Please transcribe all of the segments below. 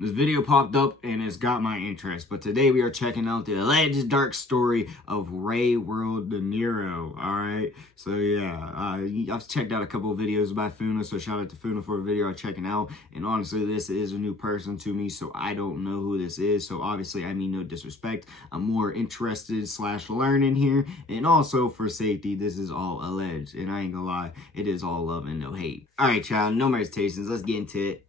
This video popped up and it's got my interest. But today we are checking out the alleged dark story of RayWorld Dinero. Alright, so yeah, I've checked out a couple of videos by Funa, so shout out to Funa for a video I'm checking out. And honestly, this is a new person to me, so I don't know who this is. So obviously, I mean no disrespect. I'm more interested / learning here. And also for safety, this is all alleged. And I ain't gonna lie, it is all love and no hate. Alright, child, no more hesitations. Let's get into it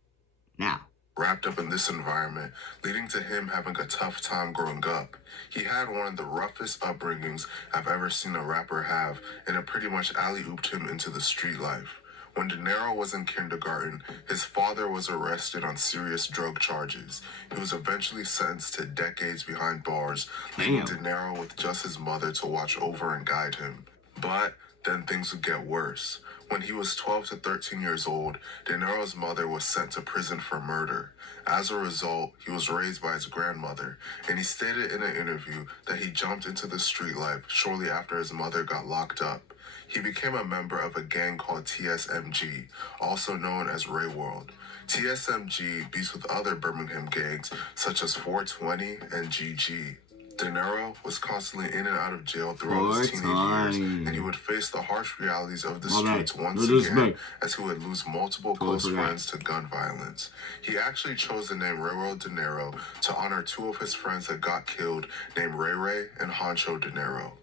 now. Wrapped up in this environment, leading to him having a tough time growing up. He had one of the roughest upbringings I've ever seen a rapper have, and it pretty much alley-ooped him into the street life. When Dinero was in kindergarten, his father was arrested on serious drug charges. He was eventually sentenced to decades behind bars, leaving Dinero with just his mother to watch over and guide him. But then things would get worse. When he was 12 to 13 years old, Dinero's mother was sent to prison for murder. As a result, he was raised by his grandmother, and he stated in an interview that he jumped into the street life shortly after his mother got locked up. He became a member of a gang called TSMG, also known as RayWorld. TSMG beefs with other Birmingham gangs such as 420 and GG. Dinero was constantly in and out of jail throughout his teenage years, and he would face the harsh realities of the streets once again, as he would lose multiple close friends to gun violence. He actually chose the name RayWorld Dinero to honor two of his friends that got killed, named Ray and Honcho Dinero.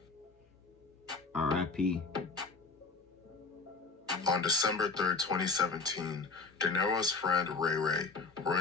R.I.P. On December 3rd, 2017, Dinero's friend Ray,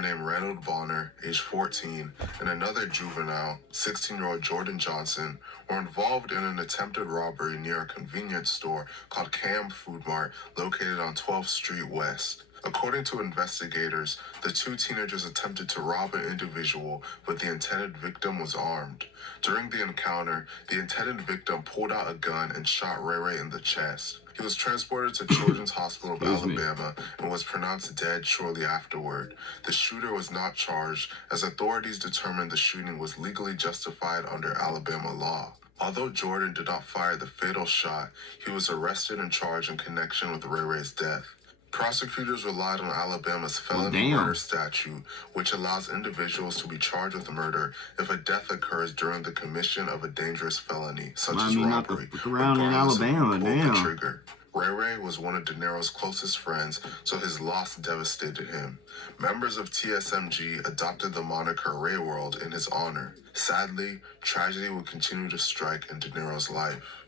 named Reynold Bonner, age 14, and another juvenile, 16-year-old Jordan Johnson, were involved in an attempted robbery near a convenience store called Cam Food Mart located on 12th Street West. According to investigators, the two teenagers attempted to rob an individual, but the intended victim was armed. During the encounter, the intended victim pulled out a gun and shot Ray in the chest. He was transported to Children's Hospital of Alabama and was pronounced dead shortly afterward. The shooter was not charged, as authorities determined the shooting was legally justified under Alabama law. Although Jordan did not fire the fatal shot, he was arrested and charged in connection with Ray's death. Prosecutors relied on Alabama's felony murder statute, which allows individuals to be charged with murder if a death occurs during the commission of a dangerous felony, such as robbery, regardless of the trigger. Ray was one of Dinero's closest friends, so his loss devastated him. Members of TSMG adopted the moniker RayWorld in his honor. Sadly, tragedy would continue to strike in Dinero's life.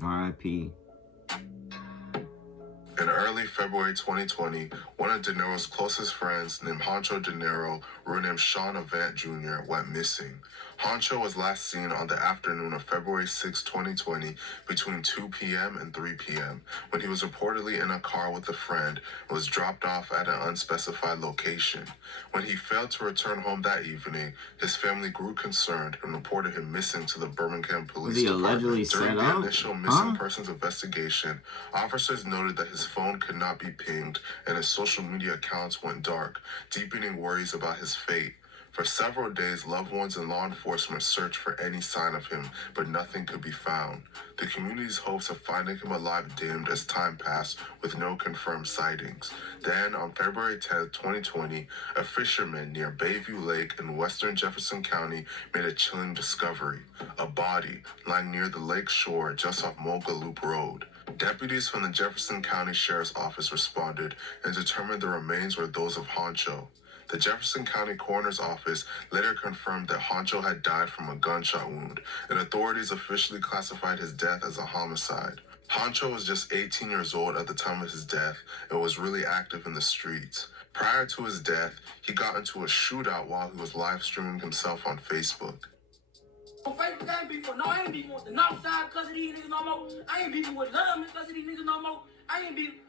R.I.P. In early February 2020, one of Dinero's closest friends, named Honcho Dinero, renamed Sean Avant Jr., went missing. Honcho was last seen on the afternoon of February 6, 2020, between 2 p.m. and 3 p.m., when he was reportedly in a car with a friend and was dropped off at an unspecified location. When he failed to return home that evening, his family grew concerned and reported him missing to the Birmingham Police Department. During the initial missing persons investigation, officers noted that his phone could not be pinged and his social media accounts went dark, deepening worries about his fate. For several days, loved ones and law enforcement searched for any sign of him, but nothing could be found. The community's hopes of finding him alive dimmed as time passed, with no confirmed sightings. Then, on February 10, 2020, a fisherman near Bayview Lake in western Jefferson County made a chilling discovery: a body lying near the lake shore just off Moga Loop Road. Deputies from the Jefferson County Sheriff's Office responded and determined the remains were those of Honcho. The Jefferson County Coroner's Office later confirmed that Honcho had died from a gunshot wound, and authorities officially classified his death as a homicide. Honcho was just 18 years old at the time of his death and was really active in the streets. Prior to his death, he got into a shootout while he was live streaming himself on Facebook. On Facebook, I ain't beefing. No, I ain't beefing with the north side because of these niggas no more. I ain't beefing with London because of these niggas no more. I ain't beefing.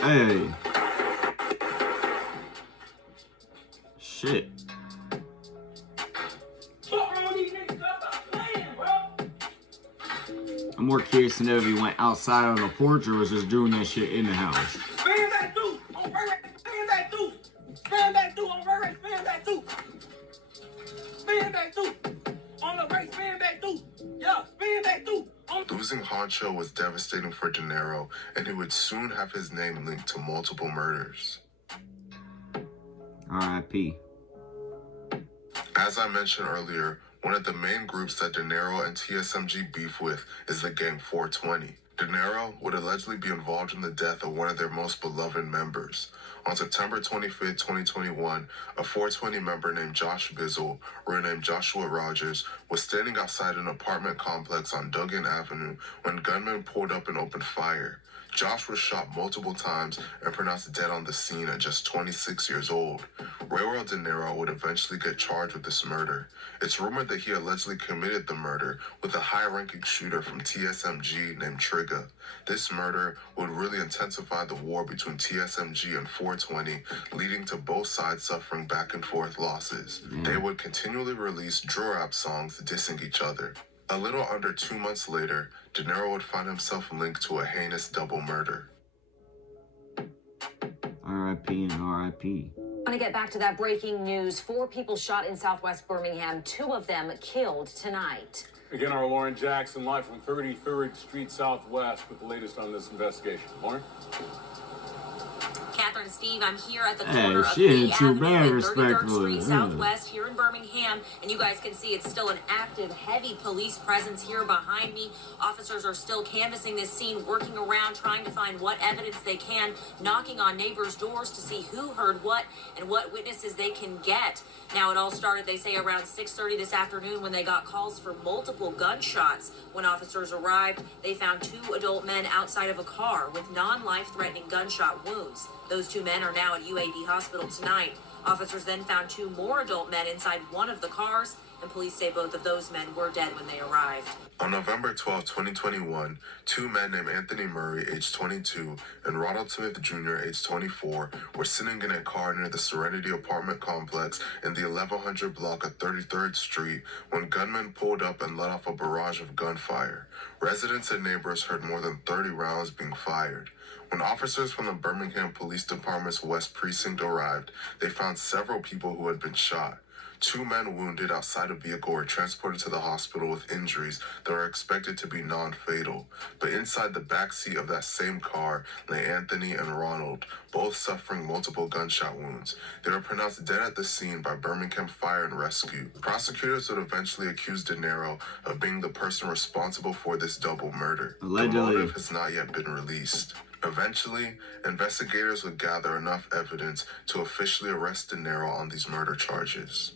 Hey. Shit. I'm more curious to know if he went outside on the porch or was just doing that shit in the house. Spin back through on Ray. Spin back through. Spin back through on Ray. Spin back through. Spin back through on the Ray. Spin back through. Yeah, spin back through. Losing Honcho was devastating for Dinero, and he would soon have his name linked to multiple murders. R.I.P. As I mentioned earlier, one of the main groups that Dinero and TSMG beef with is the gang 420. Dinero would allegedly be involved in the death of one of their most beloved members. On September 25, 2021, a 420 member named Josh Bizzle, or named Joshua Rogers, was standing outside an apartment complex on Duggan Avenue when gunmen pulled up and opened fire. Josh was shot multiple times and pronounced dead on the scene at just 26 years old. RayWorld Dinero would eventually get charged with this murder. It's rumored that he allegedly committed the murder with a high-ranking shooter from TSMG named Trigger. This murder would really intensify the war between TSMG and 420, leading to both sides suffering back-and-forth losses. They would continually release drill rap songs dissing each other. A little under 2 months later, Dinero would find himself linked to a heinous double murder. R.I.P. and R.I.P. I want to get back to that breaking news. 4 people shot in Southwest Birmingham, 2 of them killed tonight. Again, our Lauren Jackson live from 33rd Street Southwest with the latest on this investigation. Lauren? Catherine, Steve, I'm here at the corner of she ain't the too Avenue bad, and 33rd respectfully. Street Southwest here in Birmingham, and you guys can see it's still an active, heavy police presence here behind me. Officers are still canvassing this scene, working around, trying to find what evidence they can, knocking on neighbors' doors to see who heard what and what witnesses they can get. Now, it all started, they say, around 6:30 this afternoon when they got calls for multiple gunshots. When officers arrived, they found 2 adult men outside of a car with non-life-threatening gunshot wounds. Those 2 men are now at UAB Hospital tonight. Officers then found 2 more adult men inside one of the cars, and police say both of those men were dead when they arrived. On November 12, 2021, 2 men named Anthony Murray, age 22, and Ronald Smith Jr., age 24, were sitting in a car near the Serenity apartment complex in the 1100 block of 33rd Street when gunmen pulled up and let off a barrage of gunfire. Residents and neighbors heard more than 30 rounds being fired. When officers from the Birmingham Police Department's West Precinct arrived, they found several people who had been shot. 2 men wounded outside a vehicle were transported to the hospital with injuries that were expected to be non-fatal. But inside the back seat of that same car lay Anthony and Ronald, both suffering multiple gunshot wounds. They were pronounced dead at the scene by Birmingham Fire and Rescue. Prosecutors would eventually accuse Dinero of being the person responsible for this double murder. Allegedly. The motive has not yet been released. Eventually, investigators would gather enough evidence to officially arrest Dinero on these murder charges.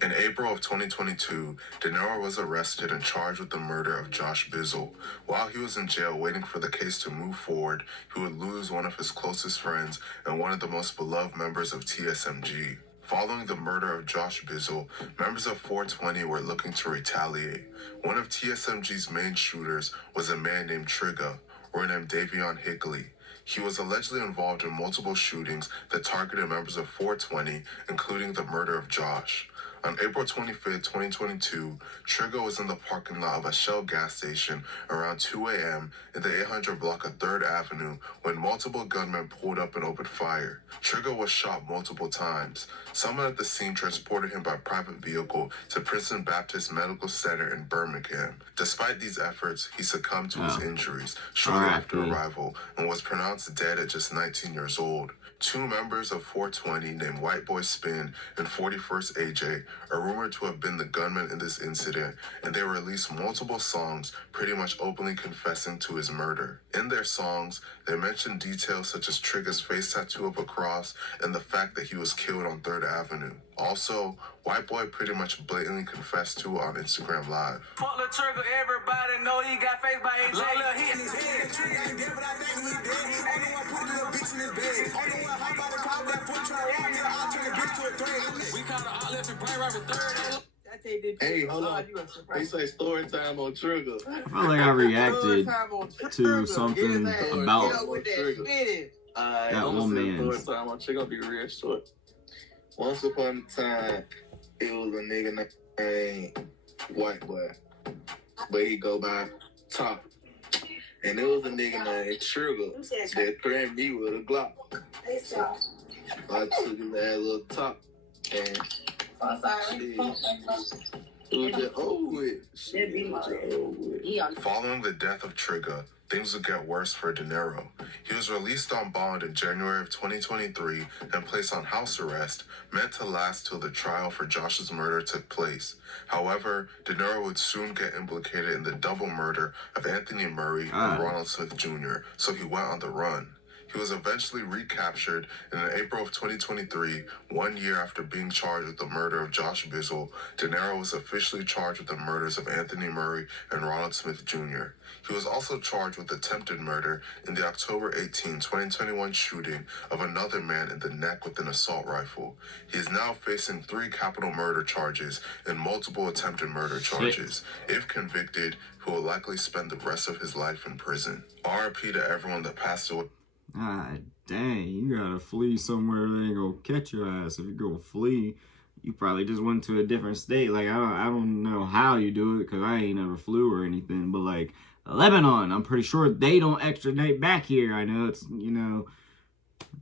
In April of 2022, Dinero was arrested and charged with the murder of Josh Bizzle. While he was in jail waiting for the case to move forward, he would lose one of his closest friends and one of the most beloved members of TSMG. Following the murder of Josh Bizzle, members of 420 were looking to retaliate. One of TSMG's main shooters was a man named Trigger, or named Davion Higley. He was allegedly involved in multiple shootings that targeted members of 420, including the murder of Josh. On April 25, 2022, Trigger was in the parking lot of a Shell gas station around 2 a.m. in the 800 block of 3rd Avenue when multiple gunmen pulled up and opened fire. Trigger was shot multiple times. Someone at the scene transported him by private vehicle to Princeton Baptist Medical Center in Birmingham. Despite these efforts, he succumbed to his injuries shortly after arrival and was pronounced dead at just 19 years old. 2 members of 420 named White Boy Spin and 41st AJ are rumored to have been the gunmen in this incident, and they released multiple songs pretty much openly confessing to his murder. In their songs, they mention details such as Trigger's face tattoo of a cross and the fact that he was killed on 3rd Avenue. Also, White Boy pretty much blatantly confessed to it on Instagram Live. Fuck the Trigger, everybody know he got faced by his little hit in his head. Trigger ain't dead, but I think he dead. Only one put a little bitch in his bed. Only one hop out the car, that foot try to rob me. I'll turn the bitch to a thread. We caught an olive and brain right with 3rd. Hey, hold on. They say story time on Trigger. I feel like I reacted to something about that one man. Story time on Trigger. I'll be real short. Once upon a time, it was a nigga named White Boy, but he go by Top. And it was a nigga named Trigger that threatened me with a Glock. So I took his ass little Top and shit. It was just over with. Shit, it was just over with. Following the death of Trigger, things would get worse for Dinero. He was released on bond in January of 2023 and placed on house arrest, meant to last till the trial for Josh's murder took place. However, Dinero would soon get implicated in the double murder of Anthony Murray and Ronald Smith Jr., so he went on the run. He was eventually recaptured in April of 2023, 1 year after being charged with the murder of Josh Bizzle. Dinero was officially charged with the murders of Anthony Murray and Ronald Smith Jr. He was also charged with attempted murder in the October 18, 2021 shooting of another man in the neck with an assault rifle. He is now facing 3 capital murder charges and multiple attempted murder charges. If convicted, he will likely spend the rest of his life in prison. RIP to everyone that passed away. God dang, you gotta flee somewhere they ain't gonna catch your ass. If you go flee, you probably just went to a different state. Like, I don't know how you do it, because I ain't never flew or anything, but like, Lebanon, I'm pretty sure they don't extradite back here. I know it's,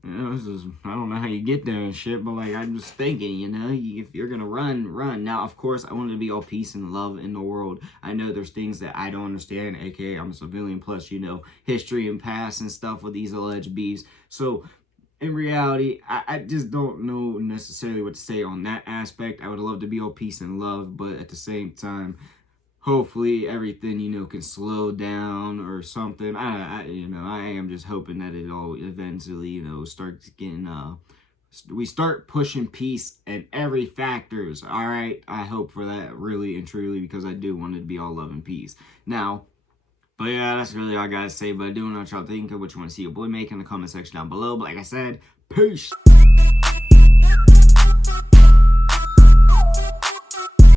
this is, I don't know how you get there and shit, but like, I'm just thinking, if you're gonna run. Now, of course, I want it to be all peace and love in the world. I know there's things that I don't understand, aka I'm a civilian, plus, history and past and stuff with these alleged beefs. So, in reality, I just don't know necessarily what to say on that aspect. I would love to be all peace and love, but at the same time, hopefully everything, can slow down or something. I am just hoping that it all eventually, starts getting, we start pushing peace in every factors. All right. I hope for that really and truly, because I do want it to be all love and peace. Now, but yeah, that's really all I gotta say. But I do know what y'all think of what you want to see your boy make in the comment section down below. But like I said, peace.